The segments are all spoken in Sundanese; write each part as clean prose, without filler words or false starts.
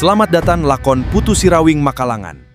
Selamat datang lakon Putu Sirawing Makalangan.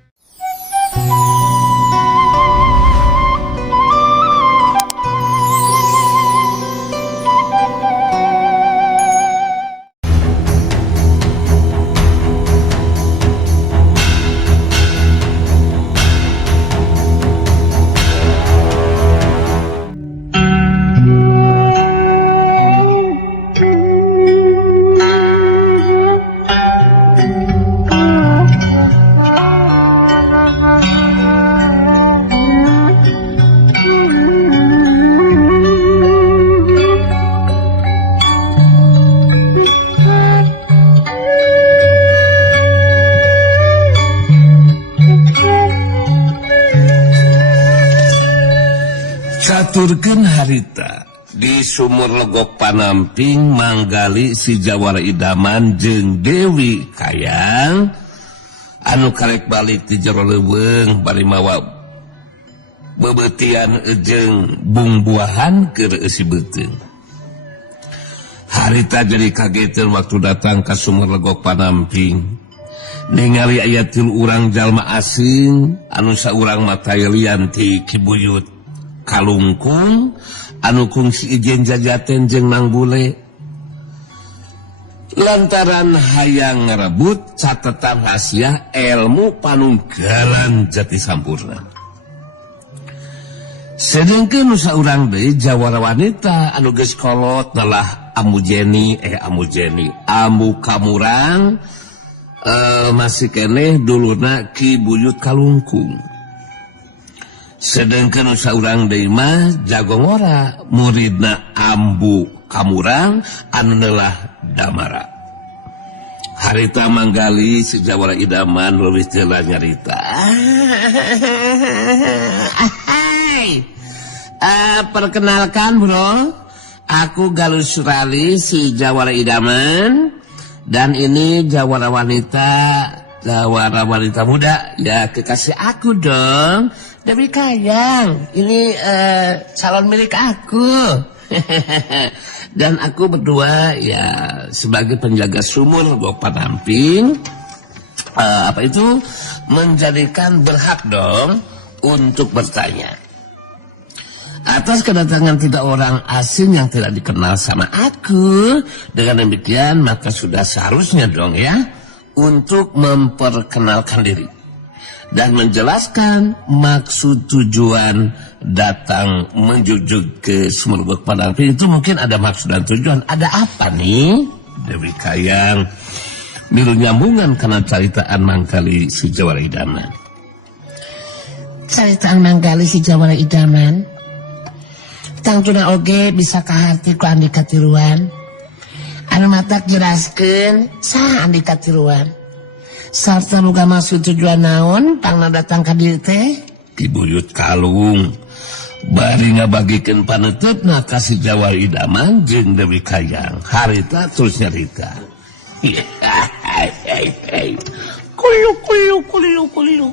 Caturkeun harita di sumur legok Panamping manggali si Jawara Idaman jeung Dewi Kayang anu karek balik ti jero leuweung bari mawa bebeutian jeung bungbuahan keur eusi beuteung. Harita jadi kageteun waktu datang ka sumur legok Panamping ningali aya 3 urang jalma asing anu saurang mata lian ti Kibuyut Kalungkung anu kungsi ijen jajaten jeung Nang Bule lantaran hayang ngarebut catatan rahasia ilmu panunggalan Jati Sampurna. Sedengkeun nu saurang deui jawara wanita anu geus kolot nalah Amu Kamurang masih keneh dulurna Ki Buyut Kalungkung. Sedangkan saurang deui mah Jagongora muridna Ambu Kamurang anu neulah Damara. Harita manggali si Jawara Idaman leuwih teula nyarita. Perkenalkan bro, aku Galus Surali si Jawara Idaman dan ini Jawara wanita muda ya, kekasih aku dong, Dewi Kayang. Ini calon milik aku. Dan aku berdua ya sebagai penjaga sumur Legok Panamping menjadikan berhak dong untuk bertanya atas kedatangan 3 orang asing yang tidak dikenal sama aku. Dengan demikian maka sudah seharusnya dong ya untuk memperkenalkan diri dan menjelaskan maksud tujuan datang menjujuk ke sumur Legok Panamping itu. Mungkin ada maksud dan tujuan. Ada apa nih? Dewi Kayang milu nyambungan karena caritaan manggali si Jawara Idaman. Caritaan manggali si Jawara Idaman tangtuna oge bisa kaharti ku Andika Tiruan anu matak jelaskeun saha Andika Tiruan sarta boga maksud tujuan naon pangna datang ka dieu teh. Ki Buyut Kalung bari ngabagikeun paneutupna ka si Jawara Idaman jeung Dewi Kayang. Harita terus nyarita.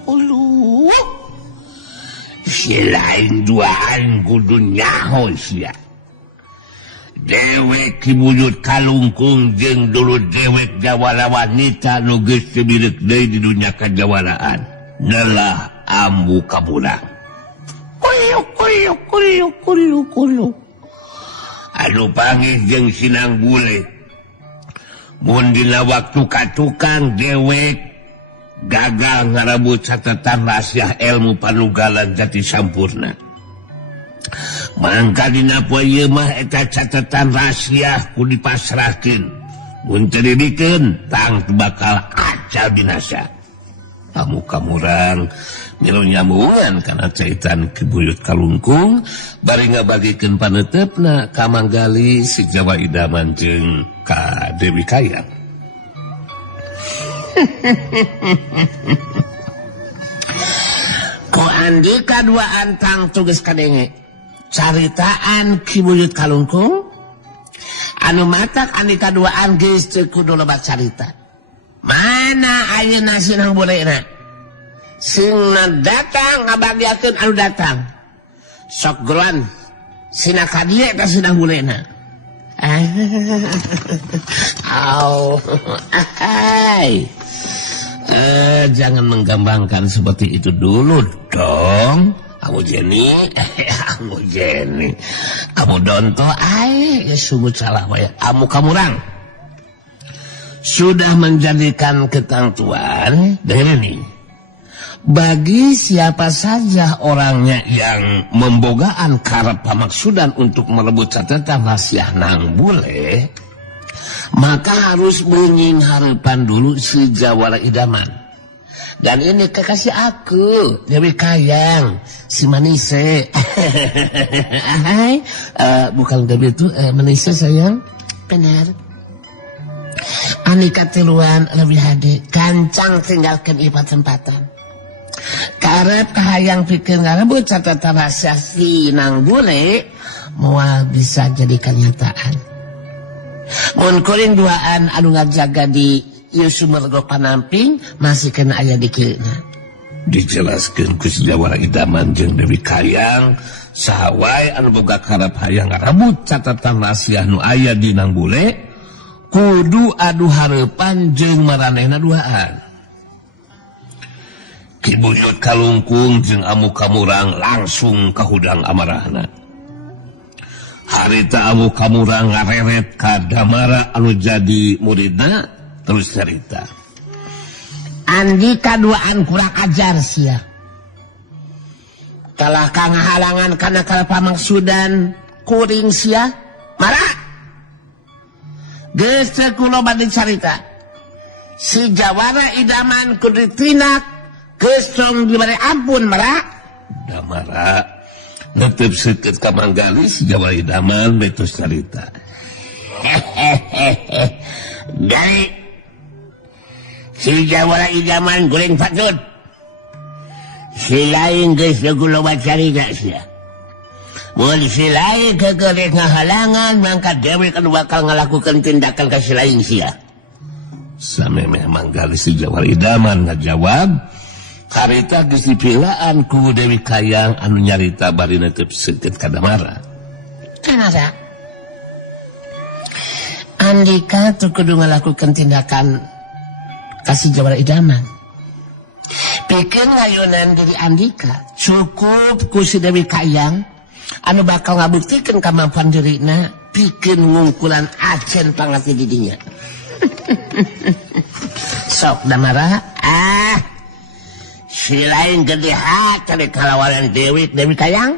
Kulu. Si lain duaan kudu nyaho sia. Dewek Ki Buyut Kalungkung jeung dulu dewek jawara wanita nu geus teu bireuk deui di dunya kajawaraan neulah Ambu Kamurang. Kulu. Anu pangih jeung si Nang Bule. Mun dina waktu katukang dewek gagal ngarebut catatan rahasia ilmu panunggalan Jati Sampurna. Mangka dina poe ieu mah eta catatan rahasia ku dipasrahkeun. Mun teu dibikeun tang bakal acal binasa. Ambu Kamurang milu nyambungan kana caitan Ki Buyut Kalungkung bari ngabagikeun paneutupna ka manggali si Jawara Idaman jeung ka Dewi Kayang. Ko Andika duaan tang tugas kadenge caritaan Ki Buyut Kalungkung anu matak Andika duaan geus teu kudu loba carita. Mana ayeuna si Nang Bulena sing datang ngabagiakeun anu datang sok gelan sina kadieu ka si Nang Bulena. Au, ai. Jangan menggampangkan seperti itu dulu dong. Kamu Jenny, kamu Donto, ya sungguh salah ya. Kamu sudah menjadikan ketentuan dengan ini. Bagi siapa saja orangnya yang membogaan karep pamaksudan untuk merebut catatan rahasia nang bule, maka harus menying harapan dulu si Jawara Idaman. Dan ini kekasih aku, Dewi Kayang, si Manise. Bukan Dewi itu, Manise sayang. Benar. Anika tiluan lebih hadi, kancang tinggalkan ipat tempatan. Karep kahayang pikir ngarebut catatan rahasia si nang bule, moal bisa jadi kenyataan. Mun kuring duaan anu ngajaga di ieu sumergo panamping masih kena aya di kieuna. Dijelaskeun ku Jawara Idaman jeung Dewi Kayang saha wae anu boga karep hayang ngarebut catatan rahasia nu aya di nang bule kudu adu hareupan jeung maranehna duaan. Ki Buyut Kalungkung jeung Amu Kamurang langsung ka hudang amarahna. Harita Amu Kamurang ngareret ka Damara anu jadi muridna. Terus cerita Andika duaan kurang ajar sia kalah kang halangan karena kalau pamaksudan kuring sia marah geus teu kula bade carita si Jawara Idaman kudu ditinak geus tong dibere ampun marah Damara netep seukeut ka manggali si Jawara Idaman betus carita dari si Jawara Idaman goreng patut. Si lain geus kula bacarita sia. Mun si lain kegeureuh ngahalangan mangka dewe kan bakal ngalakukeun tindakan ka si lain sia. Samemeh manggali si Jawara Idaman ngajawab, harita geus dipilaan ku Dewi Kayang anu nyarita bari netep seukeut ka Damara. Kenapa? Andika tuh kudu ngalakukeun tindakan kasih Jawara Idaman. Pikir ngayunan diri Andika cukup ku si Dewi Kayang anu bakal ngabuktikeun kamampuan dirina pikeun ngungkulan acen pangati di dinya. Sok Damara, si lain gede hati kalawalan Dewi Kayang.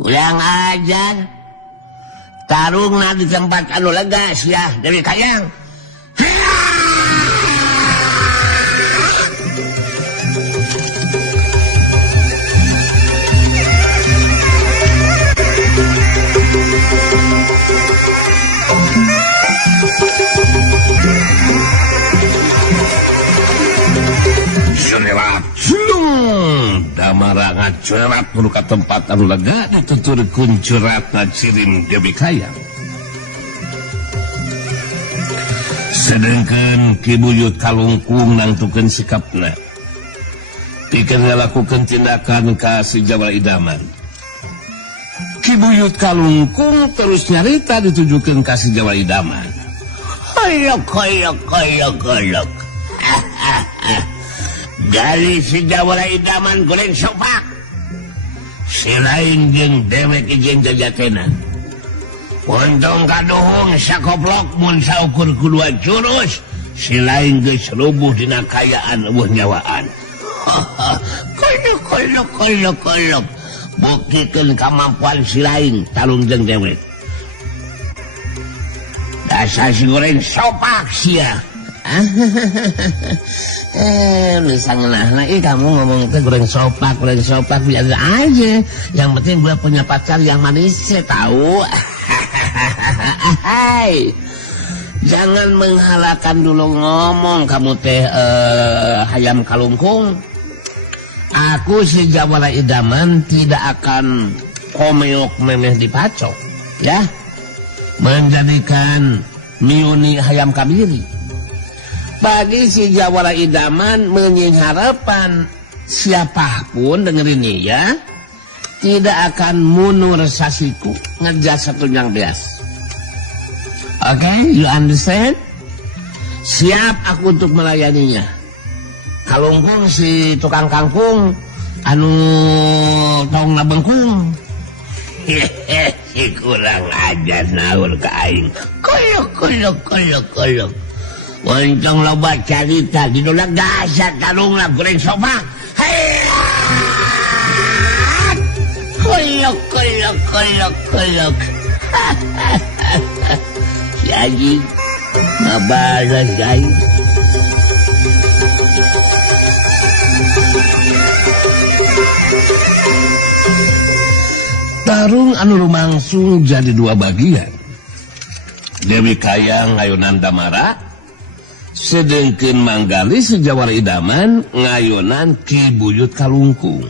Ulang aja tarungna di tempat anu lega sia Dewi Kayang. Damara ngacerat menuju ke tempat anu lega dituturkeun ceratna cirim Dewi Kayang. Sedengkeun Ki Buyut Kalungkung nangtukeun sikapna pikeun ngalakukeun tindakan ka si Jawara Idaman. Ki Buyut Kalungkung terus nyarita ditujukeun ka si Jawara Idaman. Koyok. Dari si Jawara Idaman goreng sopak. Si lain jeung dewek jeung jajatena. Untung kaduhung sakoplok mun saukur kudua jurus. Si lain geus rubuh dina kayaan eueuh nyawaan. Koyok. Buktikeun kamampuan si lain talung jeung dewek. Dasar si goreng sopak sia. Bisa ngenahna, kamu ngomong itu goreng sopak biasa aja. Yang penting gue punya pacar yang manis, tahu. Jangan menghalakan dulu ngomong kamu teh Hayam Kalungkung. Aku si Jawara Idaman tidak akan komeok memeh dipacok, ya. Menjadikan miuni Hayam Kabiri. Bagi si Jawara Idaman menying harapan siapapun dengerin ini ya, tidak akan mundur sasiku ngejas satu yang beas. Okay, you understand? Siap aku untuk melayaninya. kalungkung si tukang kangkung anu tong nabengkung. Si kurang ajar naon ka aing. Kolok. Moncong loba carita di nolak dasar kalungna goreng sopak. Kolok. Si Haji mabalas guys. Tarung anu lumangsung jadi dua bagian. Dewi Kayang ngayonan Damara, sedengkeun Manggali sejawara idaman ngayonan Ki Buyut Kalungkung.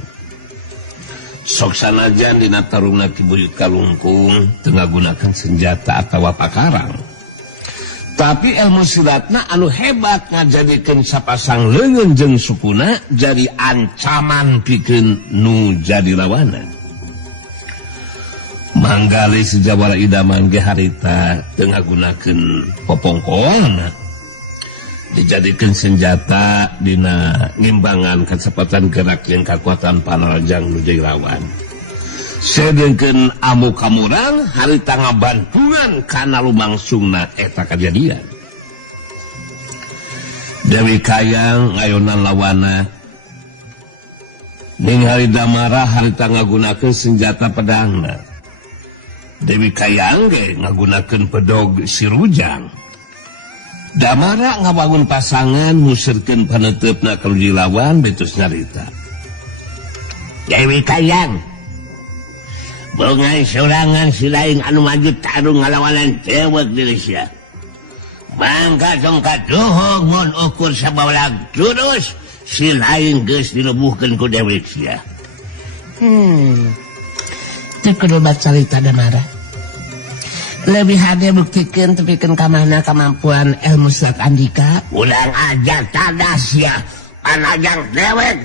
Sok sanajan dina tarungna Ki Buyut Kalungkung teu ngagunakeun senjata atawa pakarang. Tapi ilmu silatna anu hebat ngajadikeun sapasang leungeun jeung sukuna jadi ancaman pikeun nu jadi lawanan. Manggali sejawara idaman ge harita teu ngagunakeun popongkona dijadikeun senjata dina ngimbangan kacepatan gerak jeung kakuatan panarajang nu jadi lawan. Sedengkeun amu kamurang harita ngabantungan kana lumangsungna eta kajadian. Dewi Kayang ngayonan lawana ningali Damara harita ngagunakeun senjata pedangna. Dewi Kayang ge ngagunakeun pedog sirujang. Damara ngabangun pasangan musirkeun paneuteup ka luji lawan betus nyarita. Dewi Kayang beungai sorangan si laing anu maju tarung ngalawanan cewek di Indonesia. Mangka tongkat dohong mun ukur sabawalag jurus si laing geus dilebuhkeun ku Dewi sia. Teu kudu bacarita Damara. Lebih hade buktikeun tepikeun ka mana kemampuan ilmu silat Andika. Ulang aja tadas ya panajang dewek.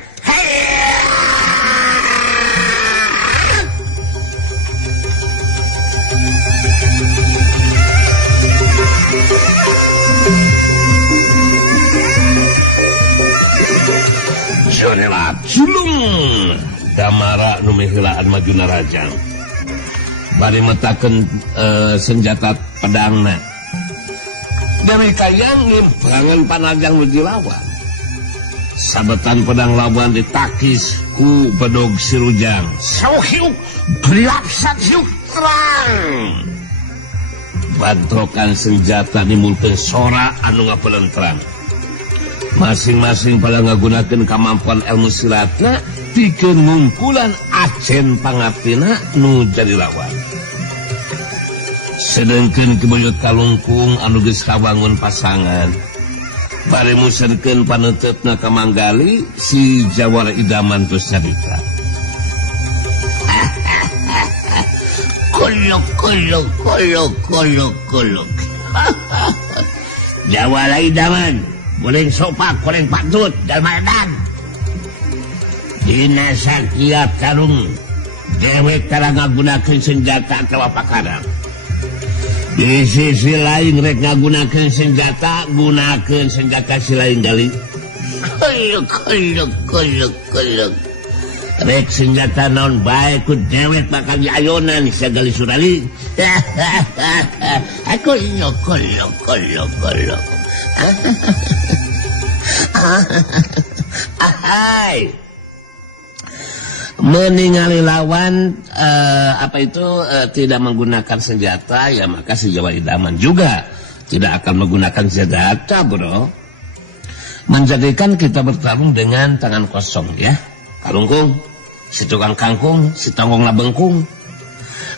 Jorela culung Damara nu miheulaan majuna rajang. Bari metakeun senjata pedangna. Dewi Kayang ngimbangan panajang nuju lawan. Sabetan pedang lawan ditakis ku pedog sirujang. Sauhiuk gelapsat hiuk terang. Bantrokan senjata nimulkeun sora anu ngapelentrang. Masing-masing pada ngagunakeun kemampuan ilmu silatna pikeun ngungkulan acen pangaptina nu jadi lawan. Sedengkeun Ki Buyut Kalungkung anu geus kawangun pasangan bari musirkeun paneuteupna ka Manggali si jawara idaman tos nyarita. Kolok. Jawara idaman goreng sopak, goreng patut, dalmadan. Dina sakiat tarung dewek tara ngagunakeun senjata atawa pakarang. Di sisi lain rek ngagunakeun senjata, gunakeun senjata si lain gali. Kolok. Rek senjata naon bae ku dewek bakal diayonan sagali surali. Kolok. Ahai. Meningali lawan tidak menggunakan senjata, ya maka si Jawa idaman juga tidak akan menggunakan senjata, bro. Menjadikan kita bertarung dengan tangan kosong, ya. Kalungkung, si tukang kangkung, si tonggong labengkung.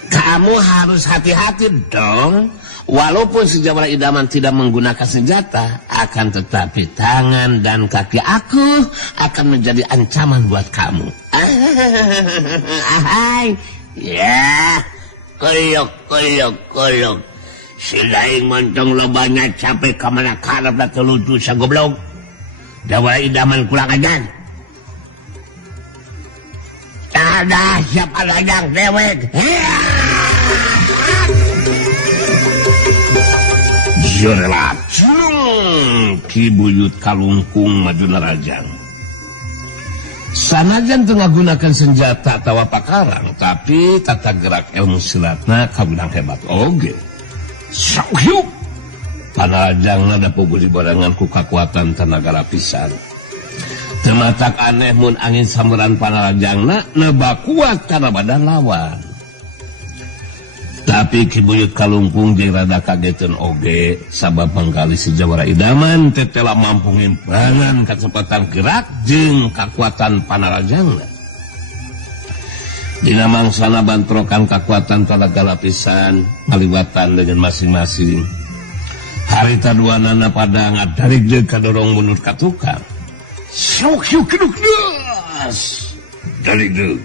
Kamu harus hati-hati dong. Walaupun si Jawara idaman tidak menggunakan senjata, akan tetapi tangan dan kaki aku akan menjadi ancaman buat kamu. Ahai, ya, kolok. Si laing moncong lobanya capek kamana karep da teludu sa goblok. Jawara idaman kurang ajar. Ada siap alajang dewek. Jorela culung Ki Buyut Kalungkung majuna rajang. Sanajan teu ngagunakeun senjata atawa pakarang, tapi tata gerak ilmu silatna kagunang hebat oge. Syuhyuk panarajangna da puguh dibarengan ku kakuatan tenaga lapisan. Tematak aneh mun angin samberan panarajangna neba kuat kana badan lawan. Tapi Ki Buyut Kalungkung jeung rada kageteun oge sabab manggali si Jawara Idaman teh telah mampu ngimbangan kacepatan gerak jeung kakuatan panarajangna. Dina mangsana bantrokan kakuatan tenaga lapisan maliwatan dengan masing-masing. Harita duanana pada ngadarig jeung kadorong mundur ka tukang. Syuk keduk das. Darig deug.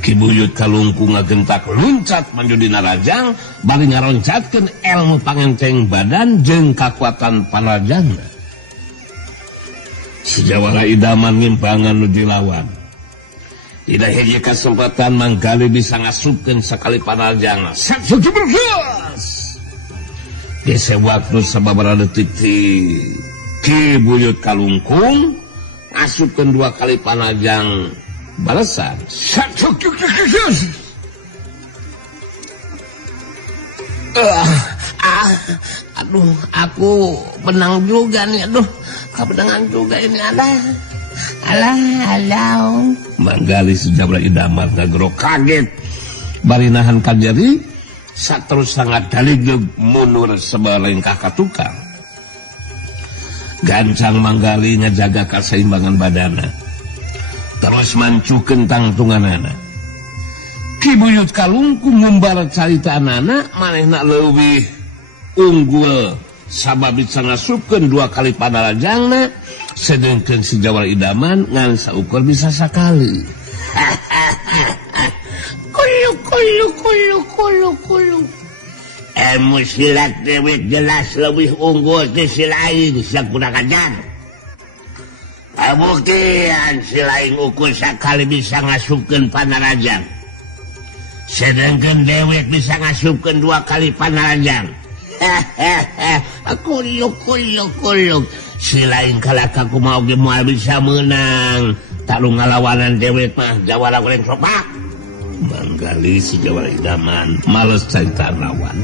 Ki Buyut Kalungkung ngagentak luncat maju dina rajang bari ngaroncatkeun elmu pangenteng badan jeung kakuatan panarajangna. Si Jawara Idaman ngimbangan nuju lawan. Dina hiji kasempatan manggali bisa ngasupkeun sakali panarajangna. Geus waktu sababaraha detik Ki Buyut Kalungkung ngasupkeun 2 kali panajang balasan. Aduh, aku benang juga nih. Aduh, kebenangan juga ini. Alah. Manggali si Jawara Idaman ngagero kaget bari nahan kajari saterus sangat dalig mundur sabalengkah ka tukang. Gancang manggali ngajaga kaseimbangan badana. Terus mancukeun tangtunganana. Ki Buyut Kalungkung ngumbar caritaanana manehna leuwih unggul sabab bisa ngasupkeun 2 kali panarajangna sedengkeun si Jawara Idaman ngan saukur bisa sakali. Kulu. Ilmu silat dewek jelas lebih unggul ke si lain sakunakan. Kabuktian si lain ukur sakali bisa ngasupkeun panarajang. Sedangkan dewek bisa ngasupkeun 2 kali panarajang. Kuluk. Si lain kalaka kumaha oge moal bisa menang. Talu ngalawanan dewek mah Jawara goreng sopak. Manggali si Jawara Idaman males carita lawan.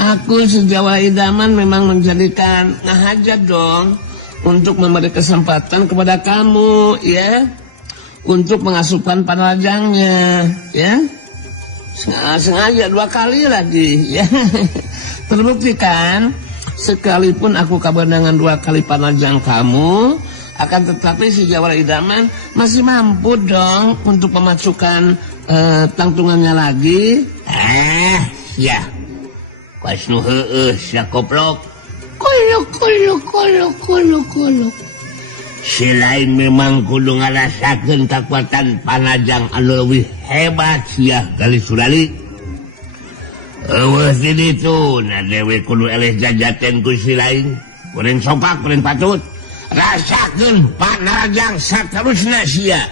Aku si Jawara Idaman memang menjadikan ngahajat dong untuk memberi kesempatan kepada kamu ya untuk mengasupkan panarajangnya ya. Sengaja 2 kali lagi ya. Terbukti kan? Sekalipun aku kebenangan 2 kali panajang kamu, akan tetapi si Jawara Idaman masih mampu dong untuk memasukkan tangtungannya lagi. Ya. Kas nu heueus ya koplok. Kulu. Si lain memang kudu ngarasakeun kakuatan panajang anu leuwih hebat sia gali Surali. Eueuh di ditu na dewe kudu eleh jajaten ku si lain. Kuring sopak, kuring patut. Rasakeun panajang saterusna sia.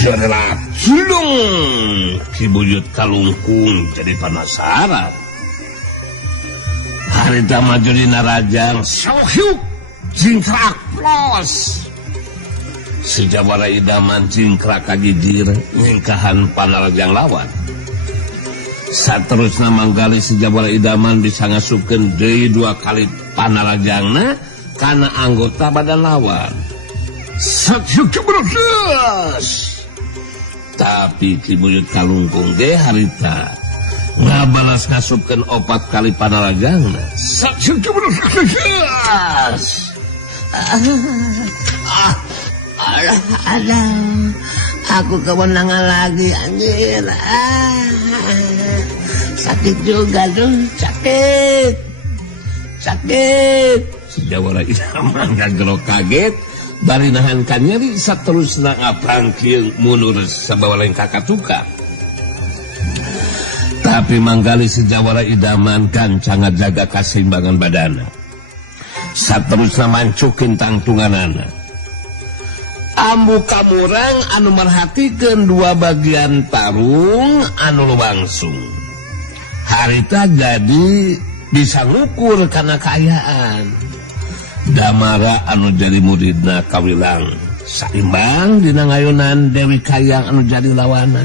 Serelat sulung Ki Buyut Kalungkung jadi penasaran. Harita maju dina rajang syuhyuk jingkrak plos. Si Jawara Idaman jingkrak kagijir ngingkahan panarajang lawan. Saterusna manggali si Jawara Idaman bisa ngasupkeun deui 2 kali panarajangna kana anggota badan lawan. Syuhyuk berus. Tapi Ki Buyut Kalungkung ge harita ngabalas ngasupkeun 4 kali panarajangna. Alah, aku kewenangan lagi anjir. Sakit juga tuh, sakit. Si Jawara Idaman ngagero kaget bari nahan ka nyeri saterusna ngabrangkieun mundur sabawalenka ka tukang. Tapi manggali si Jawara Idaman gancang ngajaga kaseimbangan badana. Saterusna mancukeun tangtunganana. ambu kamurang anu merhatikeun dua bagian tarung anu lumangsung. Harita jadi bisa ngukur karena kayaan. Damara anu jadi muridna kawilang saimbang dina ngayunan Dewi Kayang anu jadi lawana.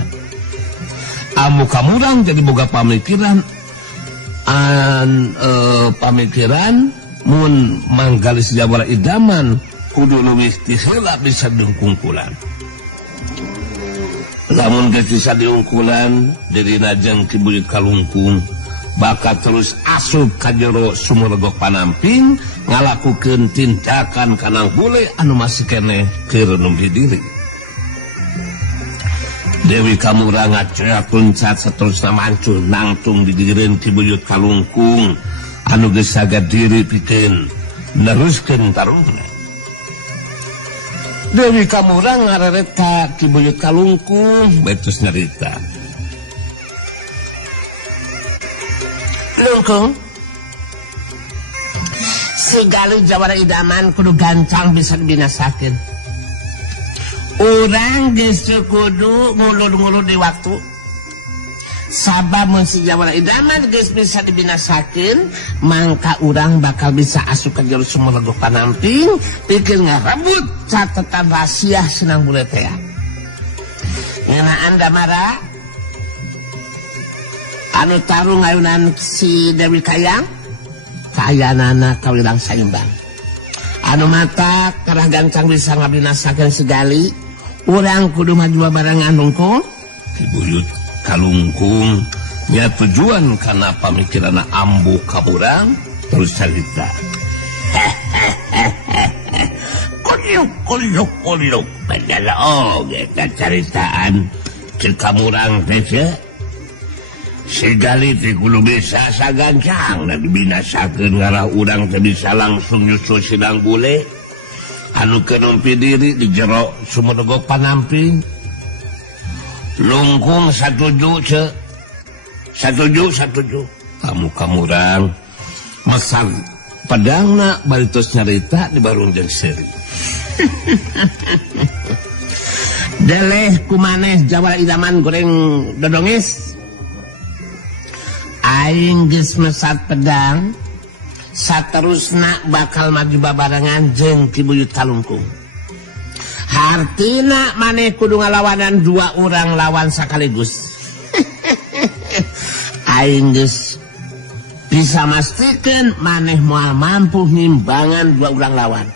Ambu kamurang jadi boga pamikiran pamikiran mun manggali Jawara idaman kudu leuwih ti heula bisa diungkulan. Lamun geus bisa diungkulan dirina jeung Ki Buyut Kalungkung bakal terus asup ka jero Sumurgok Panamping ngalakukeun tindakan kanang bule anu masih keneh keur numpi diri. Dewi Kamurang ngaceak luncat saterusna mancul nangtung digireun Ki Buyut Kalungkung anu geus sagad diri pikeun neruskeun tarungna. Dewi Kamurang ngareret ka Ki Buyut Kalungkung betus nyarita. Lungkung, si Galuh Jawara idaman kudu gancang bisa dibinasakeun. Urang geus kudu ngulur-ngulur di waktu. Sabab mun si Jawara idaman geus bisa dibinasakeun, mangka urang bakal bisa asup ka jero Sumurgok Panamping pikeun ngarebut catetan rahasia Senang Bule teh. Ngeunaan Damara anu tarung ngayunan si Dewi Kayang kayanana kawilang saimbang. Anu mata karah gancang bisa ngabinasakeun si Gali, urang kudu maju barengan Lungkung. Ki Buyut Kalungkung nya tujuan kana pamikiranna ambu kamurang terus carita. Kuluk padahal oge kacaritaan si kamurang teh si Gali teh kudu bisa sagancang da dibinasakeun ngarah urang teh bisa langsung nyusul Senang Bule anu kenumpi diri di jero Sumurgok Panamping. Lungkung satuju ce satuju kamu kamurang mesan pedangna baritos nyarita di barung jeung seri. Deleh kumaneh Jawara idaman goreng dodongis. Aing geus mesat pedang, saterusna bakal maju babarengan jeung Ki Buyut Kalungkung. Hartina maneh kudu ngalawanan dua urang lawan sakaligus. Aing geus bisa mastikeun maneh moal mampu nimbangan dua urang lawan.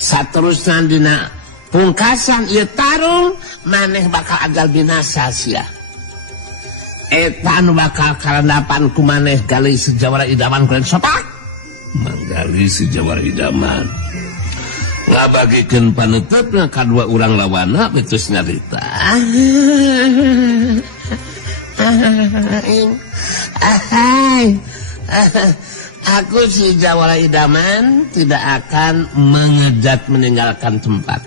Saterusna dina pungkasan ieu tarung maneh bakal agal binasa sia. Eta anu bakal karandapan ku maneh Gali si Jawara idaman kulen sopak. Manggali si Jawara idaman ngabagikeun paneutepna kadua urang lawana betus nyarita. Aku si Jawara idaman tidak akan mengejat meninggalkan tempat,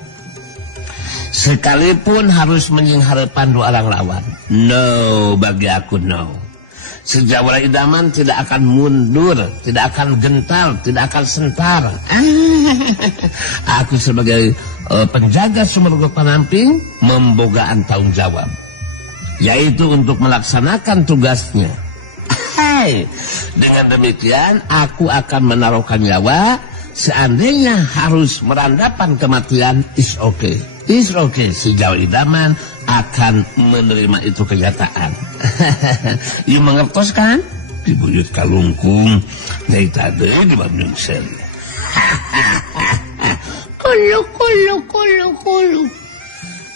sekalipun harus menyinghareupan dua orang lawan. No, bagi aku no. Si Jawara idaman tidak akan mundur, tidak akan gentar, tidak akan sentar. Aku sebagai penjaga Sumurgok Panamping membogaan tanggung jawab, yaitu untuk melaksanakan tugasnya. Dengan demikian aku akan menaruhkan nyawa. Seandainya harus merandapan kematian, is okay. Is okay, si Jawara idaman akan menerima itu kenyataan. Ieu mangertos kan? Ki Buyut Kalungkung nyai tade di Bandung seri. Kulu.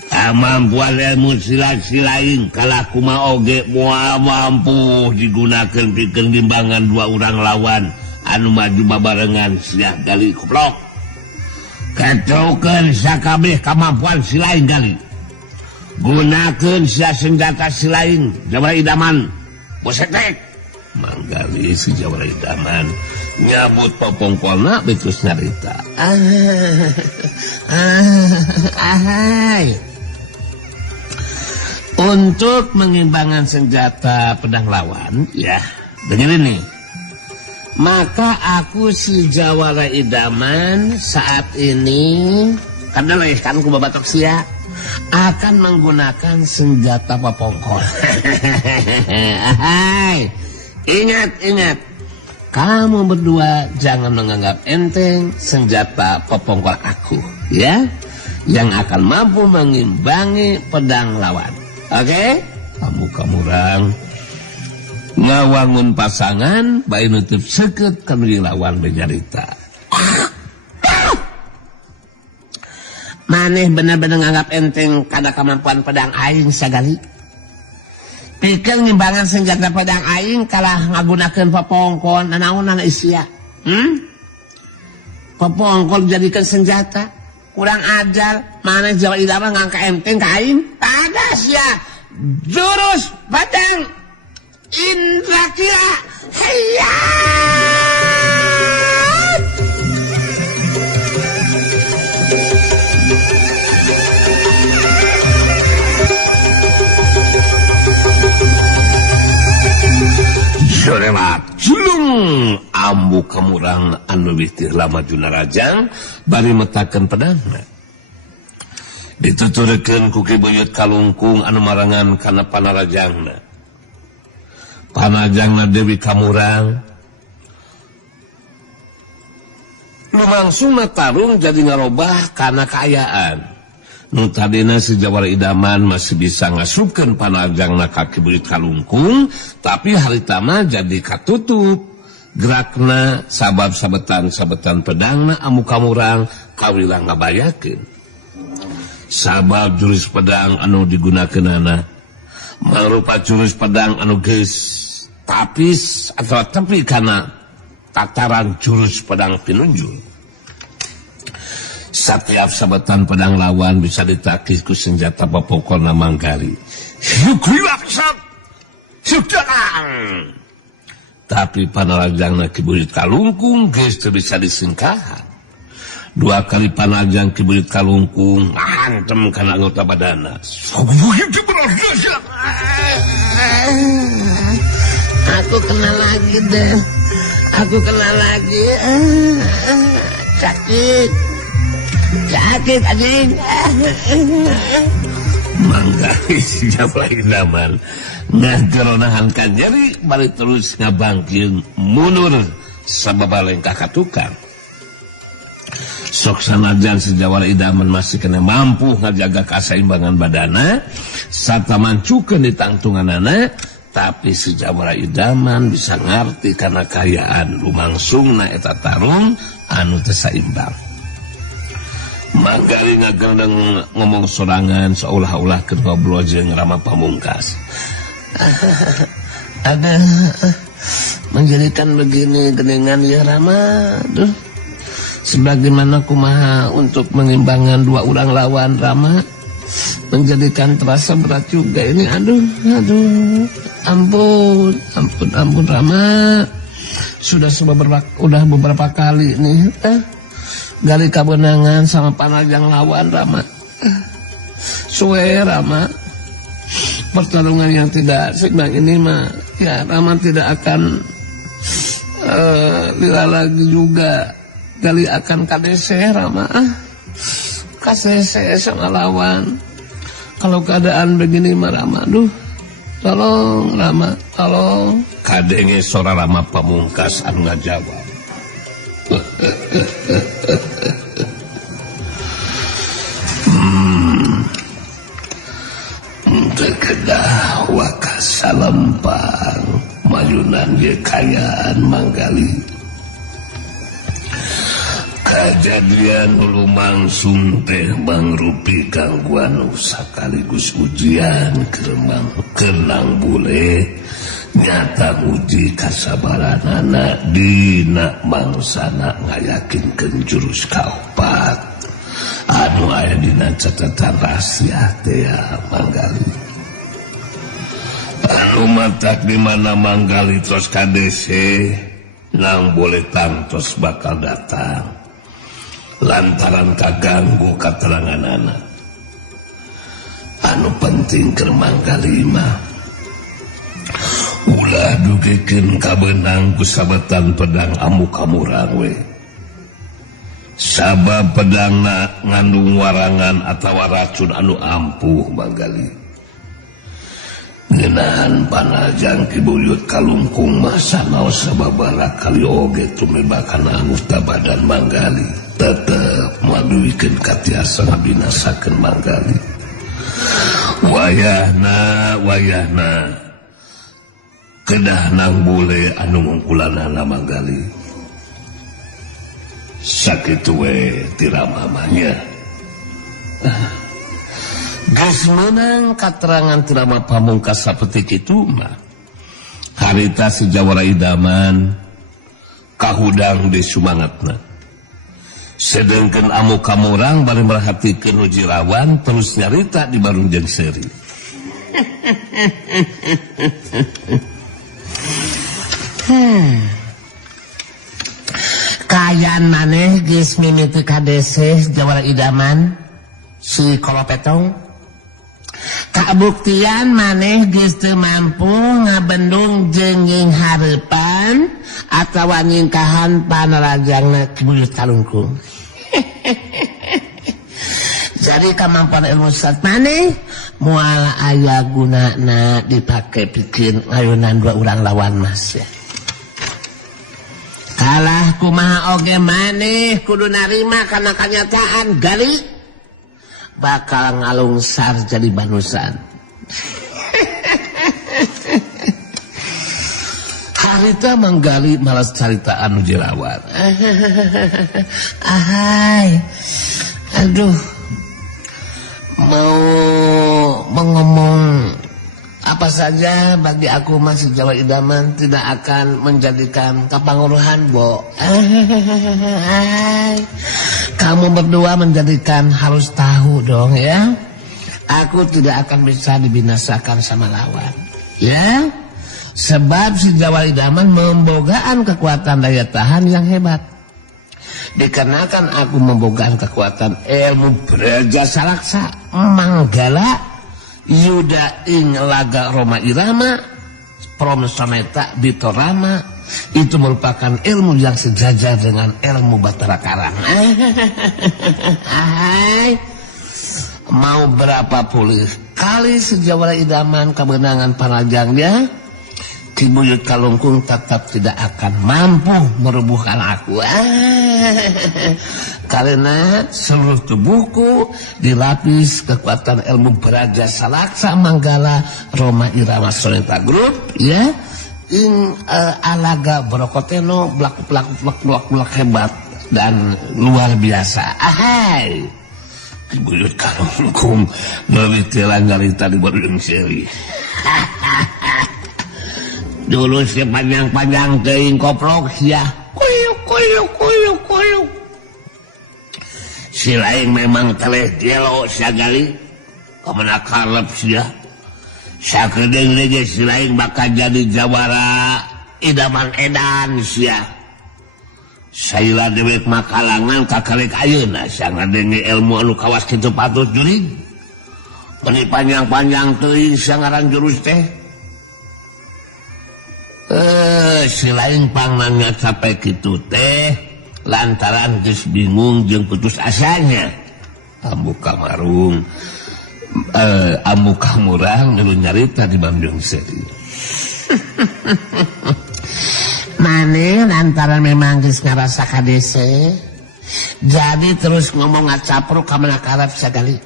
Kamampuan ilmu silain kalah kumaha oge moal mampu digunakeun pikeun nimbangan dua urang lawan anu maju babarengan sia Gali goblok. Kacaukeun sakabeh kamampuan silain Gali. Gunakeun sia senjata silain Jawara idaman. Bosetek. Manggali si Jawara idaman nyabut popongkolna betus nyarita. Untuk mengimbangan senjata pedang lawan, ya, dengerin nih. Maka aku si Jawara idaman saat ini Kadalehkan ku babatok sia akan menggunakan senjata papongkol. Hai, ingat, kamu berdua jangan menganggap enteng senjata papongkol aku, ya, yang akan mampu mengimbangi pedang lawan. Oke? Kamu orang ngawangun pasangan bae nutup seket kanu lawan bejarita. Maneh bener-bener nganggap enteng kada kemampuan pedang aing sagali. Pikir ngimbangan senjata pedang aing kalah ngagunakeun papongkol nanaonan isia. Papongkol jadikan senjata. Kurang ajar, maneh jawa idama ngangka enteng ka aing. Tada sia. Jurus pedang Indra Kira. Heya! Joremat julung ambu kemurang anu witir lama juna rajang bari metakeun pedangna. Dituturkeun ku Ki Buyut Kalungkung anu marangan kana panarajangna. Panajangna Dewi Kamurang lumangsungna tarung jadi ngarobah kana kaayaan. Nu tadina si Jawara Idaman masih bisa ngasupkeun panajangna ka Ki Buyut Kalungkung, tapi harita mah jadi katutup gerakna sabab sabetan pedangna amu kamurang kawilah ngabayakeun. Sabab jurus pedang anu digunakeunana mangrupa jurus pedang anu geus tapis atau tepi kana tataran jurus pedang pinunjul. Setiap sabetan pedang lawan bisa ditakis ku senjata papongkol manggali. Tapi panarajangna Ki Buyut Kalungkung geus teu bisa disingkahan. 2 kali panajang Ki Buyut Kalungkung ngantem kana anggota badanna. Aku kenal lagi deh. Aku kenal lagi. Sakit anjing. Manggali si Jawara Idaman ngageronahan ka nyeri bari terus ngabangkeun mundur sababalengkah ka tukang. Sok sanajan si Jawara Idaman masih kena mampu ngajaga kaseimbangan badana sarta mancukeun di tangtunganana, tapi si Jawara Idaman bisa ngarti karena kayaan lumangsungna eta tarung anu teu saimbang. Manggali ngagendeng ngomong sorangan seolah-olah keur ngobrol jeung Rama Pamungkas. Ada menjadikan begini geningan ya Rama. Duh. Sebagaimana kumaha untuk mengimbangan 2 orang lawan Rama. Menjadikan terasa berat juga ini. Aduh. Ampun Rama. Sudah beberapa kali nih. Gali kebenangan sama panajang lawan Rama. Suwe Rama. Pertarungan yang tidak seimbang ini mah ya Rama tidak akan lila lagi juga. Gali akan kadese Rama. Kasese sama lawan. Kalau keadaan begini mah Rama, duh. Tolong Rama, tolong. Kadenge sora Rama Pamungkas anu ngajawab. Terkedah wakasalempang mayunan ye kayaan Manggali. Kejadian lumangsung teh mangrupi gangguan sakaligus ujian keremang kenang bule nyata uji kasabaranana dina mangsana ngayakinkeun jurus kaopat anu aya dina catatan rahasia teh ya Manggali. Anu matak di mana Manggali tos kadese nang boleh tangtos bakal datang lantaran kaganggu katerangan anak. Anu penting keur Manggali mah ulah dugekeun kabeunang ku sabetan pedang amu kamurang we. sabab pedangna ngandung warangan atau racun anu ampuh manggali. Ngeunaan panajang Ki Buyut Kalungkung masa naos sababaraha kali oge tumebakan anggota badan manggali tetep maduikeun katiasa ngabinasakeun manggali. Wayahna kedah nang bule anu ngungkulanana manggali. Sakitu we tiramamanya. Geus meunang katerangan tirama pamungkas saperti kitu mah. Harita sejawara idaman kahudang di sumangatna. Sedengkeun amu kamurang bari merhatikeun uji rawan terus nyarita di barung jeung seuri. Kayaan maneh geus mimiti ka dese jawara idaman si kolopetong. Kabuktian maneh geus teu mampu ngabendung jengjing hareupan atawa nyingkahan panarajangna Ki Buyut Kalungkung. Jadi kemampuan ilmu silat maneh moal aya gunana dipake pikeun ngayunan dua urang lawan mas ya. Kalah kumaha oge maneh kudu narima kana kanyataan gali bakal ngalungsar jadi banusan. Harita manggali malas carita anu jerawan. Ahai, aduh, mau mengomong apa saja bagi aku masih Jawa idaman tidak akan menjadikan kepanguruhan, Bo. Kamu berdua menjadikan harus tahu dong ya. Aku tidak akan bisa dibinasakan sama lawan. Ya. Sebab si Jawa idaman membogaan kekuatan daya tahan yang hebat. Dikarenakan aku membogaan kekuatan ilmu Braja Salaksa, Manggala, Yuda ing Laga Roma Irama, Prom Soneta Bitorama, itu merupakan ilmu yang sejajar dengan ilmu Batara Karang. Mau berapa puluh kali sejawara idaman kemenangan panajangnya, Ki Buyut Kalungkung tetap tidak akan mampu merubuhkan aku. Karena seluruh tubuhku dilapis kekuatan ilmu Braja Salaksa, Manggala, Roma Irama Soneta Group, ya. Ing alaga Brokoteno blak hebat dan luar biasa. Ahai, Ki Buyut Kalungkung mewitilan nyarita di barung seuri. Dulu si panjang-panjang teuing koplok sia. Kuyuk. Si lain memang teleh jelo sagali. Kamana karep sia. Sakedeung lege si lain bakal jadi jawara idaman edan sia. Saila dewek makalangan kakalek ayeuna sia ngadenge ilmu anu kawas kitu patut jurig. Meni panjang-panjang teuing sia ngaran jurus teh. Si lain pangnanya sampai gitu teh lantaran geus bingung jeung putus asanya. Ambu kamarung ambu kamurang nu nyarita di Bandung Seri. Mane lantaran memang geus ngarasa kadese jadi terus ngomong ngacapruk ka mana karep sagali.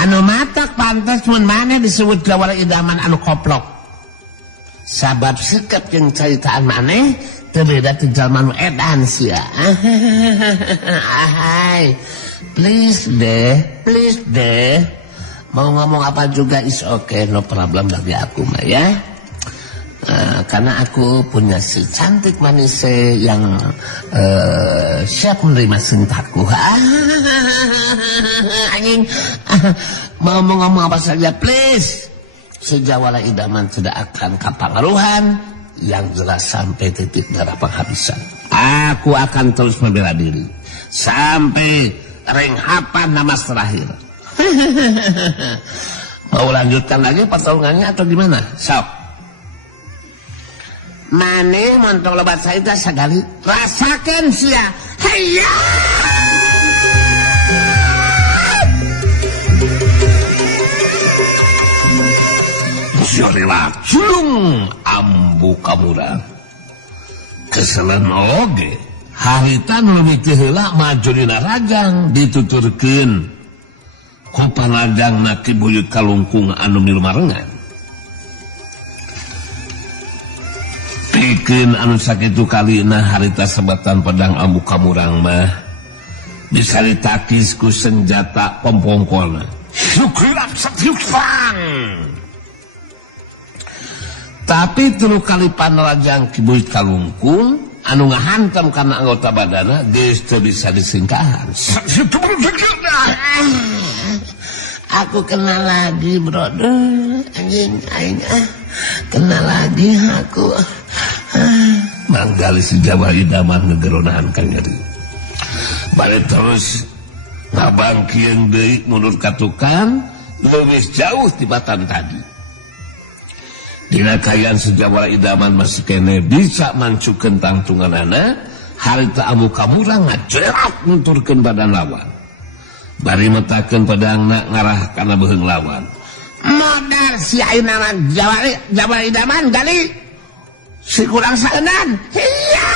Anu matak pantes mun mane disebut jawara idaman anu koplok. Sabab sikap yang ceritaan maneh terbeda ti jalma nu edan sia. Ahai, please deh. Mau ngomong apa juga is okay, no problem bagi aku mah ya. Karena aku punya si cantik manis yang siap menerima cintaku. Anjing, mau ngomong apa saja please. Sejawara idaman tidak akan kapangaruhan yang jelas sampai titik darah penghabisan. Aku akan terus membela diri sampai renghapan namas terakhir. Mau lanjutkan lagi pertarungannya atau gimana? Sok. Mane montong lebat saya sagali rasakan sia. Hei Iya. Jorela culung ambu kamurang. Keselen oge. Harita lebih keheula maju dina rajang dituturkeun ku panajang Ki Buyut Kalungkung anu milu marengan. Pikeun anu sakitu kalina harita sebatan pedang ambu kamurang mah bisa ditakis ku senjata pompongkolna. Syukuran setiupang. Tapi telu kali panrajang Ki Buyut Kalungkung anu ngahantam karena anggota badana geus teu bisa disingkahan. Aku kenal lagi, brother. Anjing aing kenal lagi aku. Manggali si Jawa idaman ngegeronahan Kang Nyeri. Bari terus ngabangkieun deui mundur ka tukang leuwih jauh tibatan tadi. Dina kayaan sejawara idaman masih kene bisa mancukeun tangtunganana harita ambu kamurang ngajerat nuturkeun badan lawan. Bari metakeun pedangna ngarah kana beuheung lawan. Modar si ayeuna mah jawara idaman gali. Si kurang saeunan. Iya.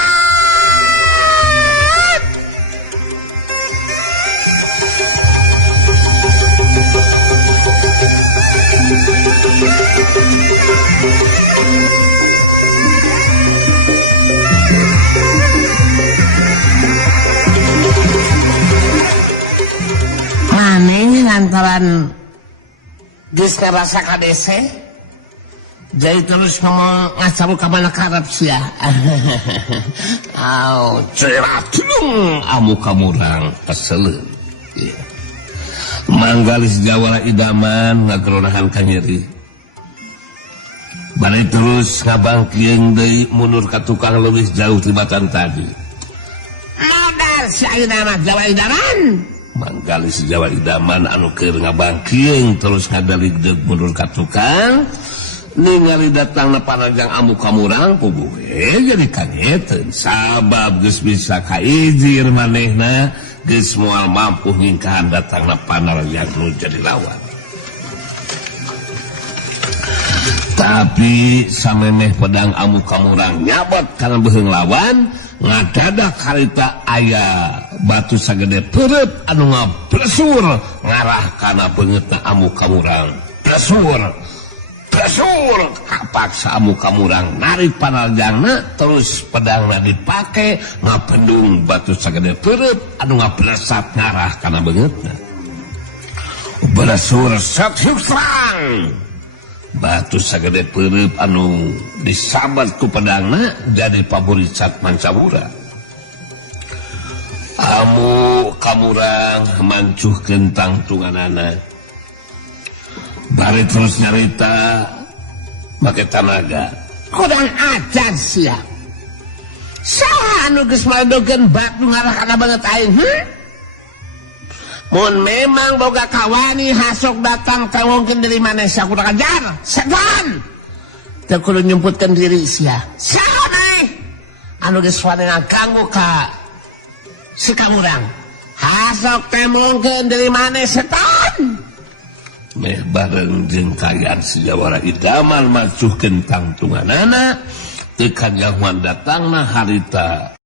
Maneh lantaran geus ngerasa kadese jadi terus ngomong ngacabu ka mana karep sia. Au ceratulung amu kamurang keseleun. Manggalis jawara idaman ngageronahan Kang Nyeri. Bari terus ngabangkieun deui mundur ka tukang leuwih jauh tibatan tadi. Modal si ayeuna mah jawara idaman. Manggali sejawa idaman anu keur ngabangkieun terus ngadaligdeug mundur ka tukang ningali datangna panajang ambu kamurang puguhe jadi kageteun sabab geus bisa kaijir manehna geus moal mampu ngingkahan datangna panajang nu jadi lawan. Tapi samemeh pedang ambu kamurang nyabot kana beuheung lawan ngadadak harita aya batu sagede perep anu ngablesur ngarah kana beungeutna ambu kamurang. Blesur kapaksa ambu kamurang narik panajangna terus pedangna dipake ngapendung batu sagede perep anu ngablesat ngarah kana beungeutna. Blesur satyukrang. Batu sagede perep anu disambat ku pedangna jadi paburicat Mancawura. Amu kamurang mancuhkeun tangtunganana. Bari terus nyarita make tanaga. Kurang ajar sia. Saha anu geus maledokeun batu ngarah kana banget aing? Mun memang boga kawani hasok datang tangongkeun dari mana sia kurang ajar. Setan. Teu kudu nyumputkeun diri sia. Saha nae? Anu geus wani ngaganggu ka si kamurang. Hasok teh mungkeun dari mana setan? Meh bareng jeung kayaan sejawara idaman macuhkeun tangtunganana teu kajahuan datangna harita